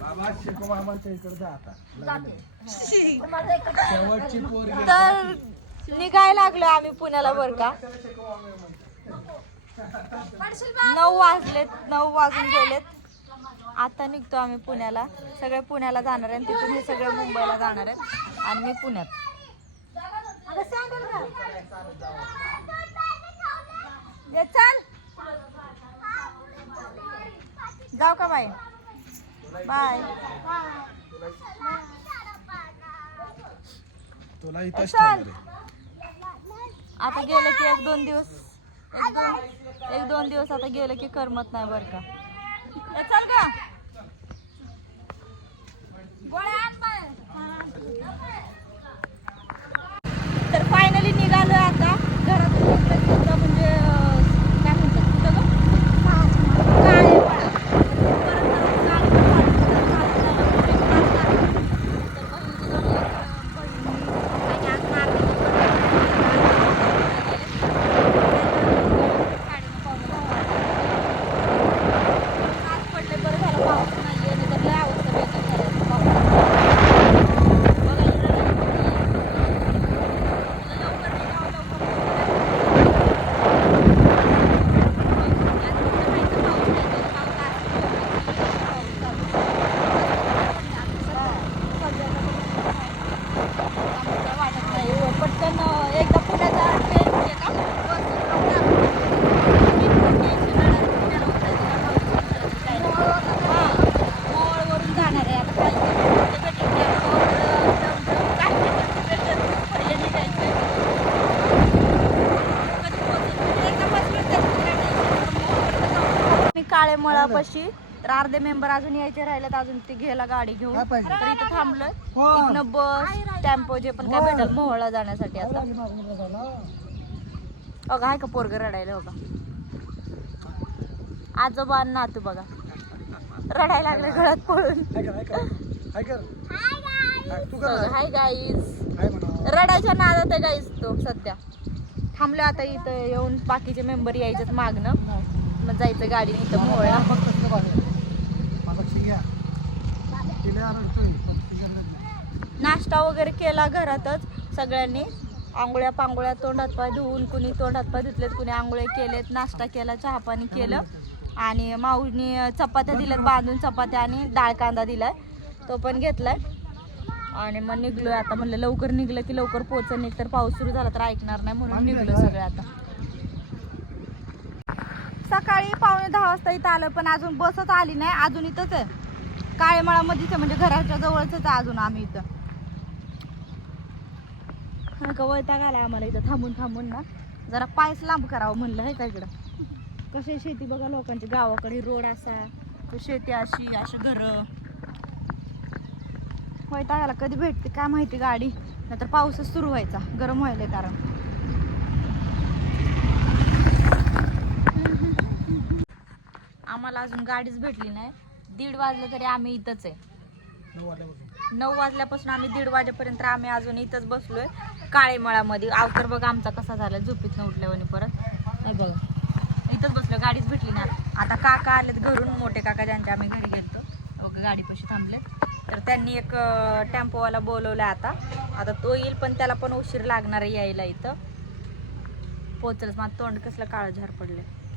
बाबा शिको मामाच्या इकडे जा आता. शेवटची पोरगी तर निघायला लागलो आम्ही पुण्याला बर का. नऊ वाजलेत नऊ वाजून गेलेत. आता निघतो आम्ही पुण्याला. सगळे पुण्याला जाणार आहे तिथून हे सगळे मुंबईला जाणार आहेत. आणि मी पुण्यात. ये चल. जाऊ का बाई? बाय. तुला इथंच आहे. आता गेलं की एक दोन दिवस. एक दोन एक दोन दिवस आता गेलं की करमत नाही बरं का ए, चल का गोळ्या आण बाहेर. तर फायनली निघालो आता घरातून निघलं की आता म्हणजे अं, काय म्हणतात कुठं गं? काळेवाडा. परत जाऊन काळेवाडा. तर बहिणीची दोन लेकरं, बहिणी आणि आज नारळीचं आज पडले बरं झालं पाऊस नाहीये नाही तर लय अवस्था बेकार झाली असती पावसाची. बघायला गेलं. लवकर निघावं, लवकर वाटत नाही हो. पटकन एकदा पुण्याचा ट्रेन का मोहोळवरून जाणार आहे आता काय ते भेटलं की आता मोहोळ, टमटम, काय भेटेल ते निघायचं. कधी पोहोचेल? म्हणजे एकदा बसलं त्याच्यात काय टेन्शन नाही. मोहोळकडे काळे मळापाशी. तर अर्धे मेंबर अजून यायचे राहिलेत अजून ते घ्यायला गाडी घेऊन? तर इथं थांबलोय. हो. इथनं बस टेम्पो जे पण काय भेटेल मोहोळला जाण्यासाठी आता. बघा आहे का पोरग रडायला बघा आजोबा आणि नातू बघा. रडायला लागले गळ्यात पळून. तू हाय गाईज रडायच्या नादात आहे गाईज तो सध्या. थांबले आता इथं येऊन बाकीचे मेंबर यायच्यात मागणं मग जायचं गाडी इथं मोहळा. नाश्ता वगैरे केला घरातच सगळ्यांनी. आंघोळ्या पांगोळ्या तोंड हातपाय धुवून कुणी तोंड हातपाय धुतलेत कुणी आंघोळे केलेत नाश्ता केला चहा पाणी केलं. आणि माऊनी चपात्या दिल्यात बांधून चपात्या आणि डाळ कांदा दिलाय. तो पण घेतलाय. आणि मग निघलोय आता म्हणलं लवकर निघलं की लवकर पोचन नाही तर पाऊस सुरू झाला तर ऐकणार नाही म्हणून निघलो सगळं आता. सकाळी पावणे दहा वाजता इथं आलं पण अजून बसच आली नाही. अजून इथंच आहे. काळेमाळामध्येच म्हणजे घराच्या जवळच आहे अजून आम्ही इथं. हा का वैताग आलाय आम्हाला इथं थांबून थांबून ना. जरा पायच लांब करावं म्हणलं आहे का इकडं? कशी आहे शेती बघा लोकांची गावाकडे रोड असा शेती अशी अशी घरं. वैताग आला कधी भेटते काय माहिती गाडी? नाहीतर पाऊसच सुरू व्हायचा गरम व्हायला कारण. आम्हाला अजून गाडीच भेटली नाही. दीड वाजलं तरी आम्ही इथंच आहे. नऊ वाजल्यापासून. आम्ही दीड वाजेपर्यंत आम्ही अजून इथंच बसलोय. काळेमळामध्ये अवतर बघा आमचा कसा झाला. झोपीत उठल्यावर परत. नाही बघा. इथंच बसलो गाडीच भेटली ना आता काका आलेत घरून. मोठे काका ज्यांच्या आम्ही घरी गेलतो. बघा गाडीपाशी थांबले तर त्यांनी एक टेम्पोवाला बोलवलाय आता. आता तो येईल पण त्याला पण उशीर लागणार आहे यायला इथं. पोचलच. माझं तोंड कसलं काळं झार पडलंय. आता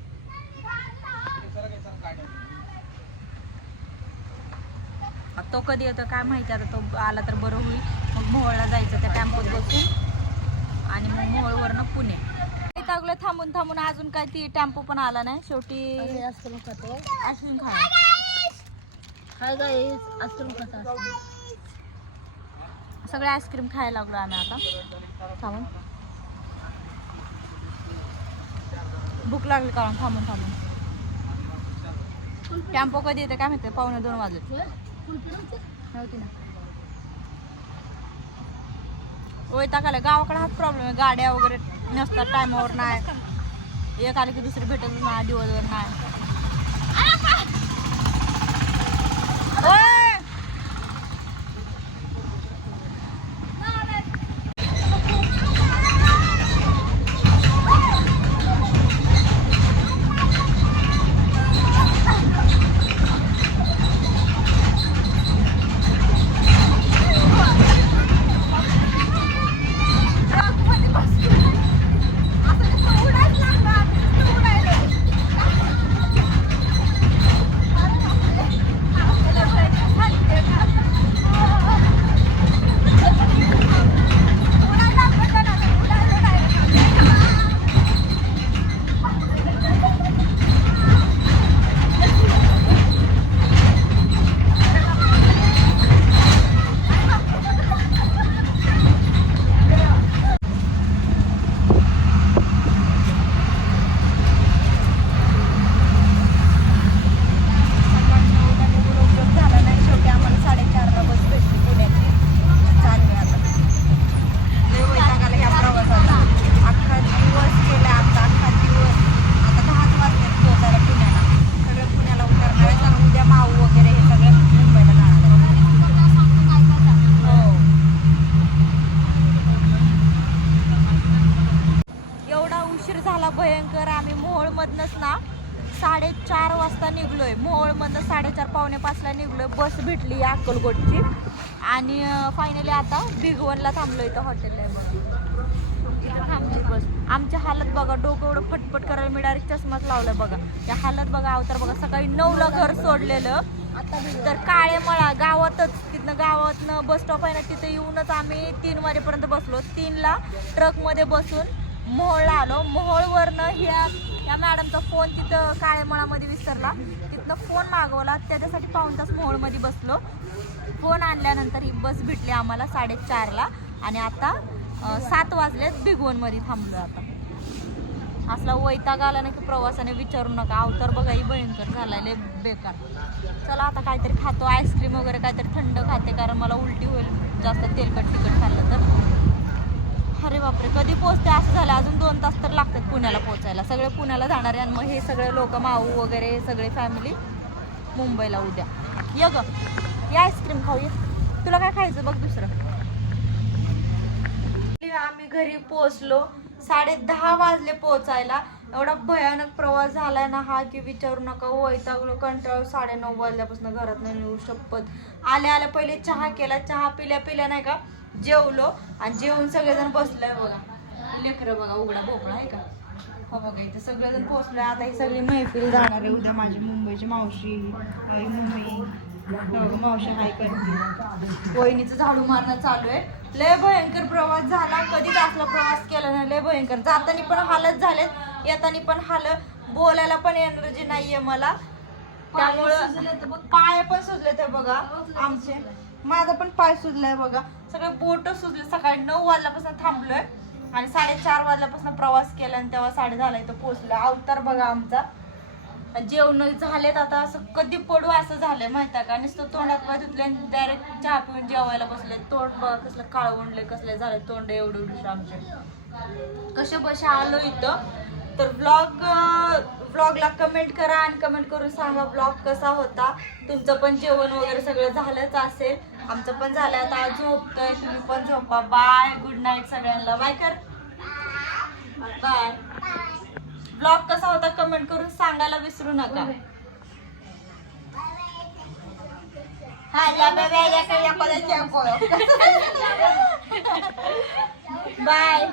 तो कधी येतो काय माहिती आता तो आला तर बरं होईल. मग मोहोळला जायचं त्या टेम्पोत बसून. आणि मग मोहोळवरनं पुणे. लागलं थांबून थांबून अजून काय ती टेम्पो पण आला नाही. शेवटी आईस्क्रीम खा आईस्क्रीम खाता. सगळे आईस्क्रीम खायला लागलो आम्ही आता. थांबून. भूक लागली कारण थांबून थांबून. टेम्पो कधी येते? काय माहिती? पावणे दोन वाजले. नव्हती ना. गावाकडे हाच प्रॉब्लेम आहे. गाड्या वगैरे नसतात टायमावर नाही. एक आली की दुसरी भेटत नाही दिवसभर नाही. भयंकर आम्ही मोहोळमधनंच ना साडेचार वाजता निघलो आहे मोहोळमधनं साडेचार पावणे पाचला निघलो आहे बस भेटली अक्कलकोटची. आणि फायनली आता भिगवनला थांबलो इथं हॉटेलला थांबली बस. आमची हालत बघा डोकं एवढं फटफट करायला मिळाली चष्माच लावला बघा. त्या हालत बघा अवतार बघा सकाळी नऊला घर सोडलेलं. तर काळे मळा गावातच तिथनं गावातनं बस स्टॉप आहे ना तिथे येऊनच आम्ही तीन वाजेपर्यंत बसलो. तीनला ट्रकमध्ये बसून मोहळला आलो. मोहोळवर मॅडमचा फोन तिथं काळे मळामध्ये विसरला. तिथनं फोन मागवला त्याच्यासाठी पाऊण तास मोहोळमध्ये बसलो. फोन आणल्यानंतर ही बस भेटली आम्हाला साडेचारला. आणि आता सात वाजलेत भिगवणमध्ये थांबलो आता. असला वैताग आला ना की प्रवासाने विचारू नका. अवतर बघा ही भयंकर झालाय लय बेकार. चला आता काहीतरी खातो. आईस्क्रीम वगैरे काहीतरी थंड खाते कारण मला उलटी होईल. जास्त तेलकट तिखट खाल्लं तर. अरे बापरे कधी पोहोचते? असं झालं अजून दोन तास तर लागतात पुण्याला पोहोचायला. सगळे पुण्याला जाणारे आणि मग हे सगळे लोक माऊ वगैरे सगळे फॅमिली मुंबईला उद्या. ये ग ये आईस्क्रीम खाऊ ये. तुला काय खायचं बघ दुसरं? आम्ही घरी पोहोचलो. साडे दहा वाजले पोहोचायला. एवढा भयानक प्रवास झालाय ना हा की विचारू नका. वैतागलो कंटाळ साडे नऊ वाजल्यापासून घरात नाही येऊ शपथ आल्या आल्या पहिले चहा केला चहा पिल्या पिल्या नाही का जेवलो आणि जेवून सगळेजण बसलोय बघा. लेकरं बघा उघडा भोपळा आहे का? हो बघा इथे सगळेजण पोहोचलोय. आता ही सगळी मैफिल जाणार आहे. उद्या माझी मुंबईची मावशी मुंबई मम्मी मावशी हाय करते वहिनीचं झाडू मारणं चालू आहे. लय भयंकर प्रवास झाला. कधीच असला प्रवास केला नाही. लय भयंकर. जाताना पण हालत झालेत. येताना पण हाल बोलायला पण एनर्जी नाहीये मला. त्यामुळं पाय पण सुजले ते बघा आमचे. माझा पण पाय सुजलाय बघा. सगळे बोट सुजले. सकाळी नऊ वाजल्यापासून थांबलोय. आणि साडेचार वाजल्यापासून प्रवास केला आणि तेव्हा साडे झाला इथं पोहोचलो अवतार बघा आमचा. जेवण झालेत आता असं कधी पडू असं झालंय माहिती आहे का? नुसतं तोंडात पाय धुतले डायरेक्ट चहा पिऊन जेवायला बसले. तोंड बघ कसलं काळवंडले कसले झाले तोंड एवढे एवढे आमचे. कसे बसे आलो इथं. तर ब्लॉग ब्लॉगला कमेंट करा आणि कमेंट करून सांगा ब्लॉग कसा होता. तुमचं पण जेवण वगैरे सगळं झालंच असेल. आमचं पण झालं आता झोपतोय. तुम्ही पण झोपा. बाय गुड नाईट सगळ्यांना. बाय कर. बाय ब्लॉग कसा होता कमेंट करून सांगायला विसरू नका हा बाय